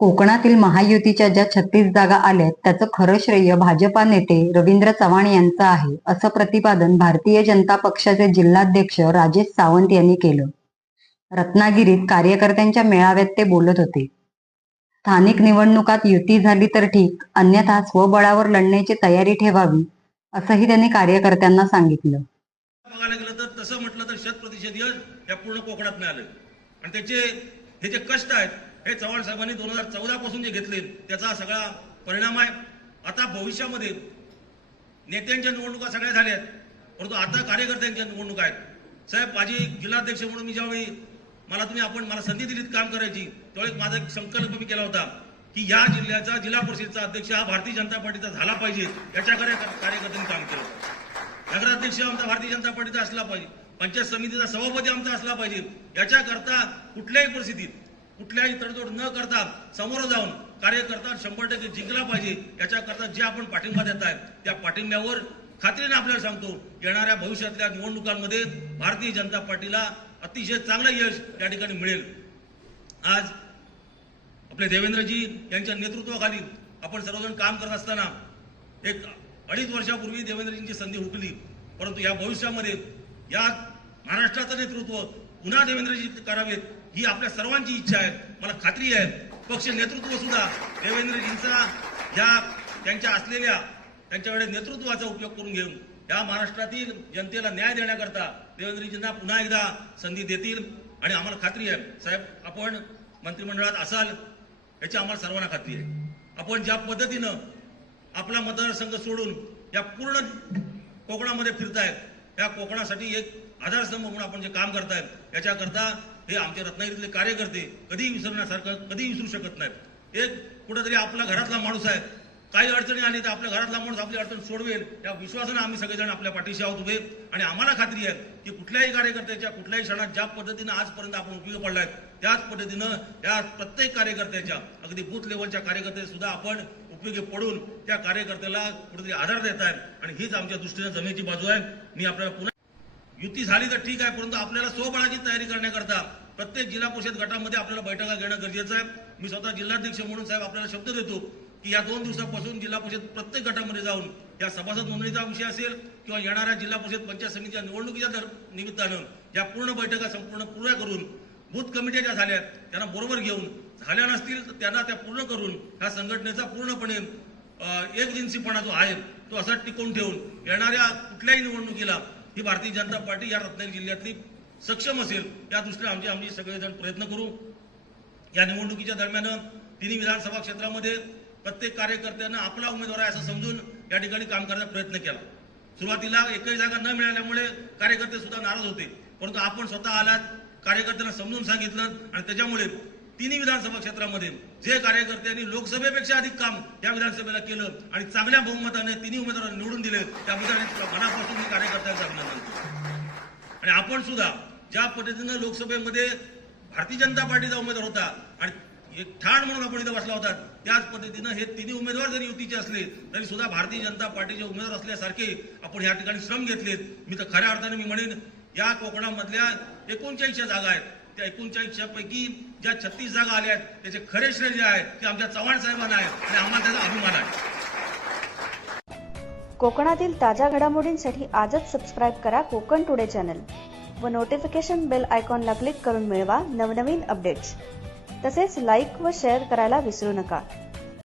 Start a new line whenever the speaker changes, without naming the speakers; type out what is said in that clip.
कोकणातील महायुतीच्या ज्या छत्तीस जागा आल्यात त्याचं खरं श्रेय भाजपा नेते रवींद्र चव्हाण यांचं आहे असं प्रतिपादन भारतीय जनता पक्षाचे जिल्हाध्यक्ष राजेश सावंत यांनी केलं. रत्नागिरीत कार्यकर्त्यांच्या मेळाव्यात ते बोलत होते. स्थानिक निवडणुकात युती झाली तर ठीक अन्यथा स्वबळावर लढण्याची तयारी ठेवावी असंही त्यांनी कार्यकर्त्यांना सांगितलं.
बघायला गेलं तर तसं म्हटलं तर शत प्रतिशत यश या पूर्ण कोकणात मिळालं. आणि त्याचे हे जे कष्ट आहेत हे चव्हाण साहेबांनी दोन हजार चौदा पासून जे घेतले त्याचा सगळा परिणाम आहे. आता भविष्यामध्ये नेत्यांच्या निवडणुका सगळ्या झाल्या आहेत. परंतु आता कार्यकर्त्यांच्या निवडणुका आहेत. साहेब माझी जिल्हाध्यक्ष म्हणून मी ज्यावेळी मला तुम्ही आपण मला संधी दिलीत काम करायची त्यावेळी माझा एक संकल्प मी केला होता की या जिल्ह्याचा जिल्हा परिषदचा अध्यक्ष हा भारतीय जनता पार्टीचा झाला पाहिजे याच्याकडे कार्यकर्त्यांनी काम केलं. नगराध्यक्ष आमचा भारतीय जनता पार्टीचा असला पाहिजे पंचायत समितीचा सभापती आमचा असला पाहिजे याच्याकरता कुठल्याही परिस्थितीत कुठल्याही तडजोड न करता समोर जाऊन कार्यकर्ता शंभर टक्के जिंकला पाहिजे याच्याकरता जे आपण पाठिंबा देत आहे त्या पाठिंब्यावर खात्रीने आपल्याला सांगतो येणाऱ्या भविष्यातल्या निवडणुकांमध्ये भारतीय जनता पार्टीला अतिशय चांगलं यश या ठिकाणी मिळेल. आज आपले देवेंद्रजी यांच्या नेतृत्वाखाली आपण सर्वजण काम करत असताना एक अडीच वर्षापूर्वी देवेंद्रजींची संधी हुकली परंतु या भविष्यामध्ये या महाराष्ट्राचं नेतृत्व पुन्हा देवेंद्रजी करावेत ही आपल्या सर्वांची इच्छा आहे मला खात्री आहे. पक्ष नेतृत्व सुद्धा देवेंद्रजींचा या त्यांच्या असलेल्या त्यांच्याकडे नेतृत्वाचा उपयोग करून घेऊन या महाराष्ट्रातील जनतेला न्याय देण्याकरता देवेंद्रजींना पुन्हा एकदा संधी देतील. आणि आम्हाला खात्री आहे साहेब आपण मंत्रिमंडळात असाल याची आम्हाला सर्वांना खात्री आहे. आपण ज्या पद्धतीनं आपला मतदारसंघ सोडून या पूर्ण कोकणामध्ये फिरतायत या कोकणासाठी एक आधारस्तंभ म्हणून आपण जे काम करतायत याच्याकरता हे आमचे रत्नागिरीतले कार्यकर्ते कधीही विसरण्यासारखं कधीही विसरू शकत नाहीत. एक कुठेतरी आपला घरातला माणूस आहे. काही अडचणी आली तर आपल्या घरातला माणूस आपली अडचण सोडवेल या विश्वासानं आम्ही सगळेजण आपल्या पाठीशी आहोत उभे. आणि आम्हाला खात्री आहे की कुठल्याही कार्यकर्त्याच्या कुठल्याही क्षणात ज्या पद्धतीनं आजपर्यंत आपण उपयोग पडलाय त्याच पद्धतीनं या प्रत्येक कार्यकर्त्याच्या अगदी बूथ लेवलच्या कार्यकर्ते सुद्धा आपण उपयोगी पडून त्या कार्यकर्त्याला कुठेतरी आधार देत आहेत आणि हीच आमच्या दृष्टीने जमेची बाजू आहे. मी आपल्याला पुन्हा युती झाली तर ठीक आहे परंतु आपल्याला स्वबळाची तयारी करण्याकरता प्रत्येक जिल्हा परिषद गटामध्ये आपल्याला बैठका घेणं गरजेचं आहे. मी स्वतः जिल्हाध्यक्ष म्हणून साहेब आपल्याला शब्द देतो की या दोन दिवसापासून जिल्हा परिषद प्रत्येक गटामध्ये जाऊन या सभासद नोंदणीचा विषय असेल किंवा येणाऱ्या जिल्हा परिषद पंचायत समितीच्या निवडणुकीच्या निमित्तानं या पूर्ण बैठका संपूर्ण पूर्ण करून बूथ कमिट्या ज्या झाल्या त्यांना बरोबर घेऊन झाल्या नसतील तर त्यांना त्या पूर्ण करून ह्या संघटनेचा पूर्णपणे एक एकजिन्सीपणा जो आहे तो असा टिकवून ठेवून येणाऱ्या कुठल्याही निवडणुकीला ही भारतीय जनता पार्टी या रत्नागिरी जिल्ह्यातली सक्षम असेल या दृष्टीने आमचे आम्ही सगळेजण प्रयत्न करू. या निवडणुकीच्या दरम्यान तिन्ही विधानसभा क्षेत्रामध्ये प्रत्येक कार्यकर्त्यानं आपला उमेदवार आहे असं समजून या ठिकाणी काम करण्याचा प्रयत्न केला. सुरुवातीला एकही जागा न मिळाल्यामुळे कार्यकर्ते सुद्धा नाराज होते. परंतु आपण स्वतः आलात कार्यकर्त्यांना समजून सांगितलं आणि त्याच्यामुळे तिन्ही विधानसभा क्षेत्रामध्ये जे कार्यकर्त्यांनी लोकसभेपेक्षा अधिक काम या विधानसभेला केलं आणि चांगल्या बहुमताने तिन्ही उमेदवारांना निवडून दिले त्याबद्दल मनापासून मी कार्यकर्त्यांचा अभिनंदन करतो. आणि आपण सुद्धा ज्या पद्धतीनं लोकसभेमध्ये भारतीय जनता पार्टीचा उमेदवार होता आणि एक ठाण म्हणून आपण इथं बसला होता त्याच पद्धतीनं हे तिन्ही उमेदवार जरी युतीचे असले तरी सुद्धा भारतीय जनता पार्टीचे उमेदवार असल्यासारखे आपण या ठिकाणी श्रम घेतलेत. मी तर खऱ्या अर्थाने मी म्हणेन या कोकणामधल्या एकोणचाळीसच्या जागा आहेत. त्या एकोणचाळीसच्या पैकी ज्या छत्तीस जागा आल्या आहेत त्याचे खरे श्रेय जे आहे ते आमच्या चव्हाण साहेबांना आहे आणि आम्हाला त्याचा अभिमान आहे.
कोकणातील ताज्या घडामोडींसाठी आजच सबस्क्राईब करा कोकण टुडे चॅनल व नोटिफिकेशन बेल आयकॉनला क्लिक करून मिळवा नवनवीन अपडेट्स तसेच लाईक व शेअर करायला विसरू नका.